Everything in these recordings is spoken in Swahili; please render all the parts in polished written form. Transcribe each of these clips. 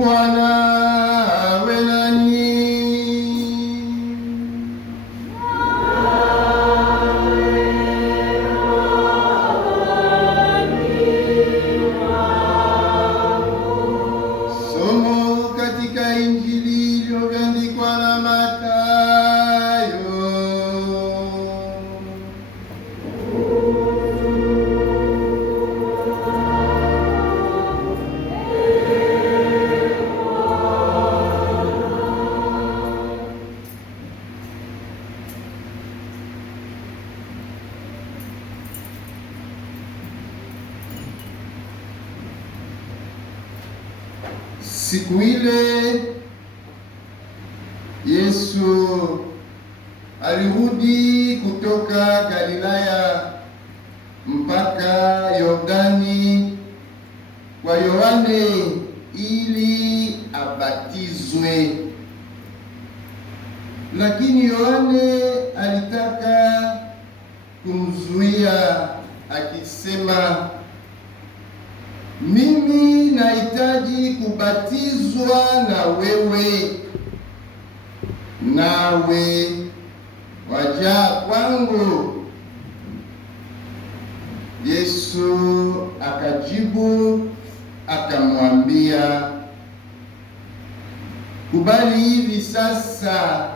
Bwana awe nanyi. Somo katika Injili iliyoandikwa na Mathayo. Siku ile Yesu alirudi kutoka Galilaya mpaka Yordani kwa Yohane ili abatizwe. Lakini Yohane alitaka kumzuia akisema, mimi nahitaji kubatizwa na wewe, nawe waja kwangu? Yesu akajibu akamwambia, kubali hivi sasa,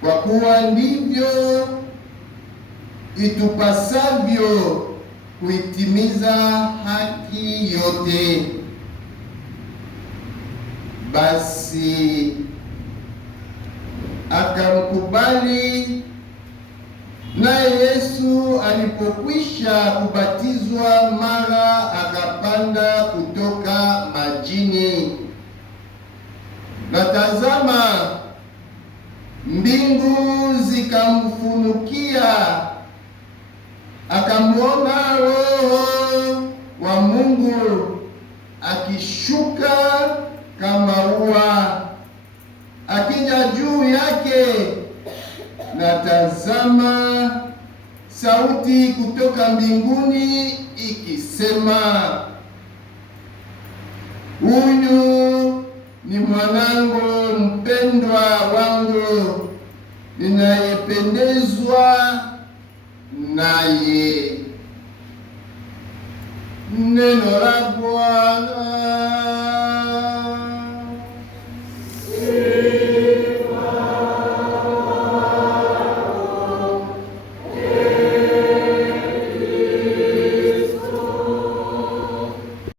kwa kuwa ndivyo itupasavyo kuitimiza haki yote. Basi akamkubali. Naye Yesu alipokwisha kubatizwa, mara akapanda kutoka majini, na tazama, mbingu zikamfunukia, akamwona Roho wa Mungu akishuka kama ua, akija juu yake. Na tazama, sauti kutoka mbinguni ikisema, huyu ni mwanangu mpendwa wangu, ninayependezwa naye. Neno la Bwana.